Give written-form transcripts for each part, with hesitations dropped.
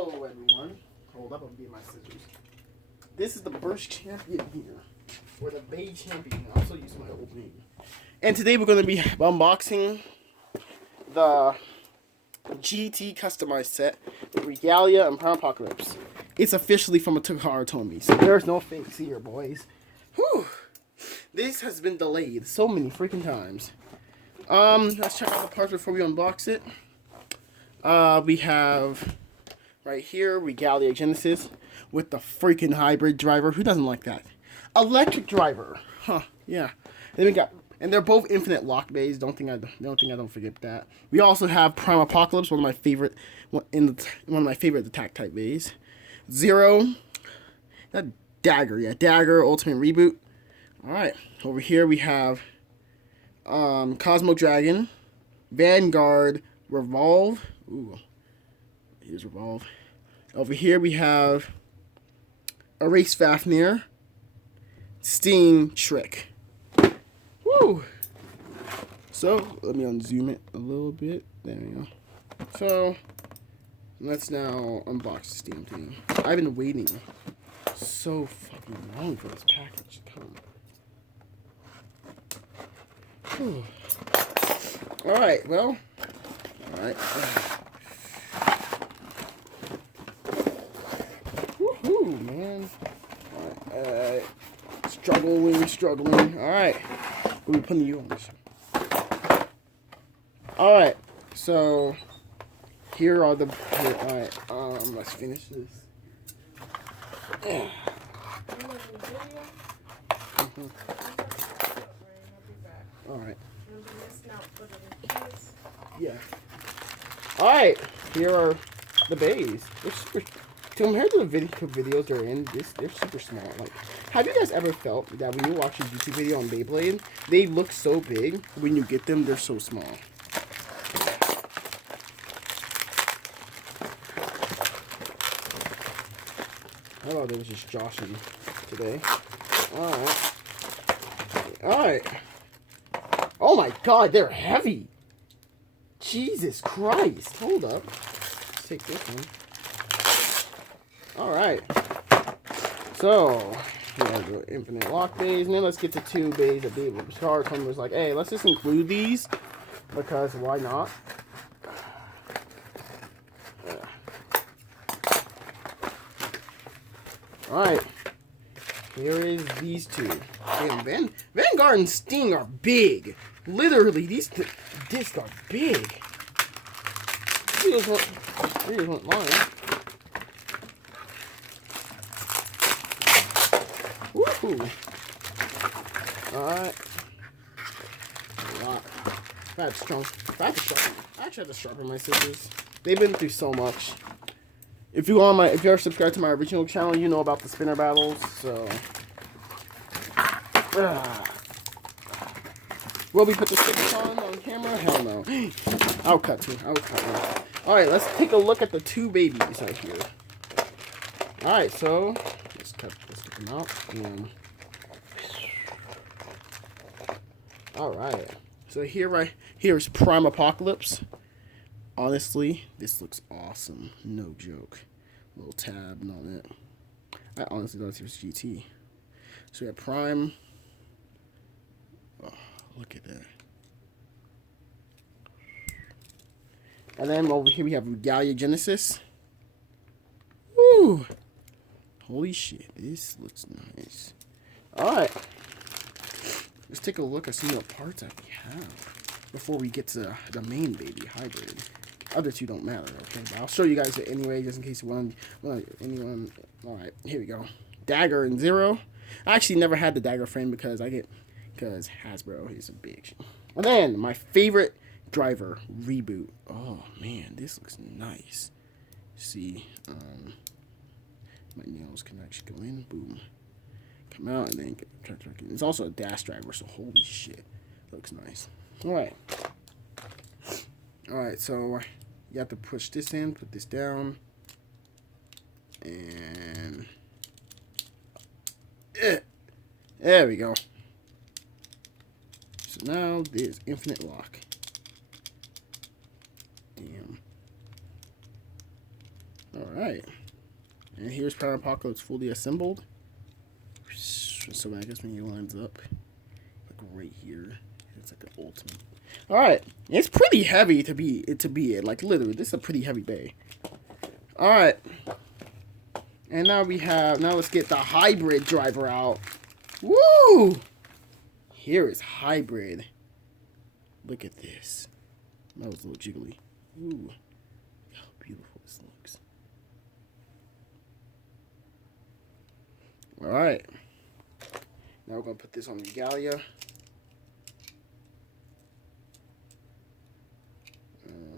Hello, everyone. Hold up, I'll get my scissors. This is the Burst Champion here, or the Bay Champion. I'm still using my old name. And today we're going to be unboxing the GT customized set with Regalia and Prime Apocalypse. It's officially from a Takara Tomy, so there's no fakes here, boys. Whew. This has been delayed so many freaking times. Let's check out the parts before we unbox it. We have right here Regalia Genesis with the freaking hybrid driver. Who doesn't like that? Electric driver. Huh, yeah. Then we got, and they're both infinite lock bays. Don't think I don't forget that. We also have Prime Apocalypse, one of my favorite attack type bays. Zero. That Dagger, yeah, Dagger Ultimate Reboot. Alright. Over here we have Cosmo Dragon, Vanguard, Revolve. Ooh. Here's Revolve. Over here we have Erase Fafnir, Sting, Shrek. Woo! So, let me unzoom it a little bit. There we go. So, let's now unbox the Steam thing. I've been waiting so fucking long for this package to come. Whew. Alright, well. Alright. Woohoo, man. Alright. Struggling. Alright. We'll be putting you on this. Alright. So, here are the. Alright. Let's finish this. Alright. Yeah. Alright. Here are the bays. They're super. Compared to the videos they're in, they're super small. Like, have you guys ever felt that when you watch a YouTube video on Beyblade, they look so big, when you get them, they're so small? I thought it was just joshing today. Alright. Alright. Oh my god, they're heavy! Jesus Christ. Hold up. Let's take this one. Alright. So, we have the infinite lock bays. And then let's get to 2 bays of Beyblade Burst Gt. Was like, hey, let's just include these. Because why not? Alright. Here is these 2. Damn, Vanguard and Sting are big. Literally, these discs are big. These weren't lying. Woohoo! Alright. That's strong. I actually have to sharpen my scissors. They've been through so much. If you're subscribed to my original channel, you know about the spinner battles, so. Will we put the stickers on camera? Hell no. I'll cut too. Alright, let's take a look at the 2 babies right here. Alright, so let's stick them out. Alright. So here's Prime Apocalypse. Honestly, this looks awesome. No joke. Little tab and all that. I honestly thought it was GT. So we have Prime. Oh, look at that. And then over here we have Regalia Genesis. Woo! Holy shit, this looks nice. Alright. Let's take a look at some of the parts that we have before we get to the main baby hybrid. Other 2 don't matter, okay? But I'll show you guys it anyway, just in case anyone. Alright, here we go. Dagger and Zero. I actually never had the Dagger frame because Hasbro is a bitch. And then my favorite driver, Reboot. Oh man, this looks nice. See, my nails can actually go in. Boom. Come out and then get. It's also a dash driver, so holy shit, looks nice. Alright. Alright, so you have to push this in, put this down, and there we go. So now there's infinite lock. Damn. Alright. And here's Power Apocalypse fully assembled. So I guess when he lines up, like right here, it's like an ultimate. Alright. It's pretty heavy to be it. Like literally, this is a pretty heavy bay. Alright. And now let's get the hybrid driver out. Woo! Here is hybrid. Look at this. That was a little jiggly. Ooh. How beautiful this looks. Alright. Now we're going to put this on Regalia.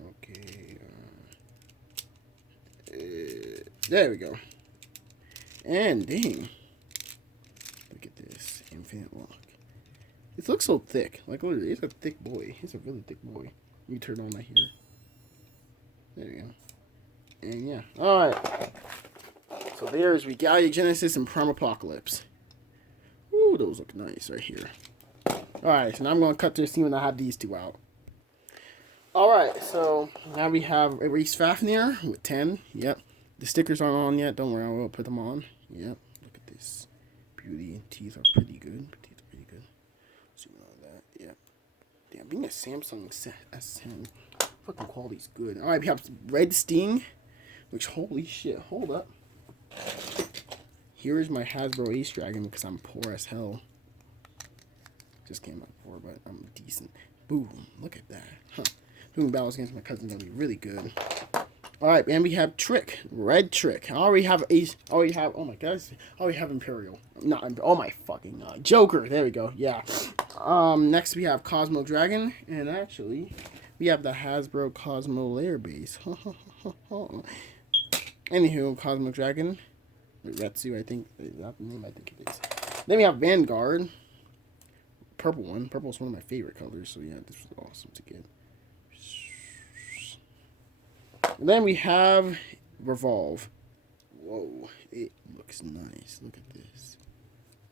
Okay. There we go. And dang. Look at this. Infinite lock. It looks so thick. Like, literally, it's a thick boy. It's a really thick boy. You turn on that here. There you go. And yeah. Alright. So there's Regalia, Genesis, and Prime Apocalypse. Ooh, those look nice right here. Alright, so now I'm going to cut to the scene when I have these two out. Alright, so now we have Erase Fafnir with 10. Yep. The stickers aren't on yet. Don't worry, I will put them on. Yep. Look at this. Beauty. Teeth are pretty good. Zoom on that. Yep. Damn, being a Samsung S10, fucking quality's good. Alright, we have Red Sting, which, holy shit, hold up. Here is my Hasbro Ace Dragon because I'm poor as hell. Just came out poor, but I'm decent. Boom, look at that. Huh. Doing battles against my cousin's gonna be really good. Alright, and we have Trick. Red Trick. I already have Ace. Oh my god. I already have Imperial. Not, oh my fucking god. Joker. There we go. Yeah. Next we have Cosmo Dragon. And actually, we have the Hasbro Cosmo Layer Base. Anywho, Cosmo Dragon. Retsu, I think. Is that the name? I think it is. Then we have Vanguard. Purple one. Purple is one of my favorite colors. So yeah, this was awesome to get. And then we have Revolve. Whoa, it looks nice. Look at this.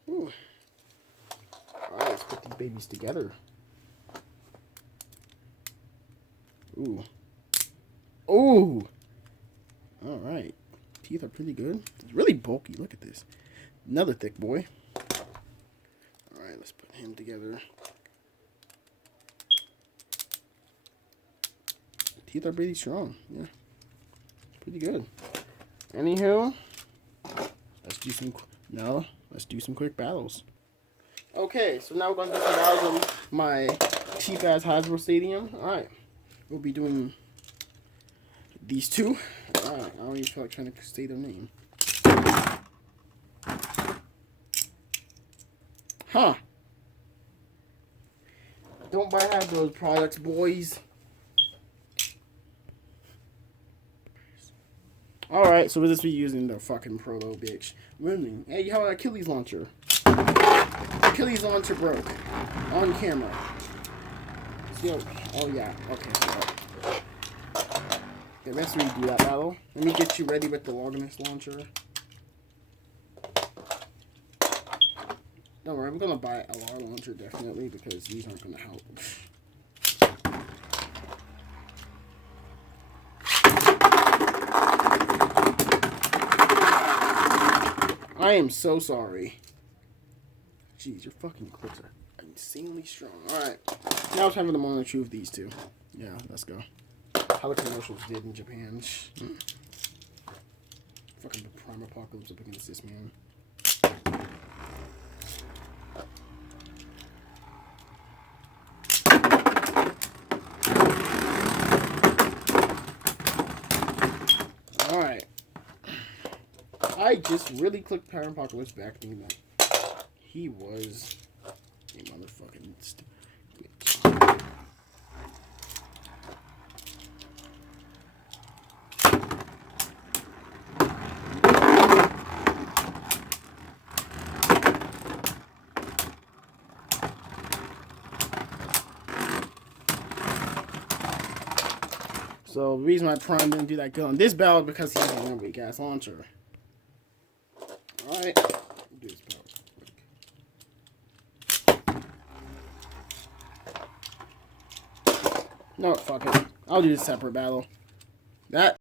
Ooh. Alright, let's put these babies together. Ooh. Ooh. Alright. Teeth are pretty good. It's really bulky. Look at this. Another thick boy. Alright, let's put him together. Teeth are pretty strong. Yeah. Pretty good. Anywho, let's do some quick battles. Okay, so now we're going to do some battles on my cheap ass Hasbro Stadium. Alright. We'll be doing these two. Alright, I don't even feel like trying to say their name. Huh. Don't buy Hasbro's products, boys. Alright, so we'll just be using the fucking Proto, bitch. Running. Hey, you have an Achilles launcher. Achilles launcher broke. On camera. So, oh yeah. Okay. Okay, let's redo that battle. Let me get you ready with the Longinus launcher. Don't worry, we're gonna buy a LR launcher definitely because these aren't gonna help. I am so sorry. Jeez, your fucking clicks are insanely strong. Alright. Now it's time for the moment of truth, these two. Yeah, let's go. How the commercials did in Japan. Fucking the Prime Apocalypse up against this man. Alright. I just really clicked Power Apocalypse back thinking that he was a motherfucking bitch. So the reason why Prime didn't do that good on this battle is because he has a one weak ass launcher. Alright. Do this battle quick. No, fuck it. I'll do a separate battle. That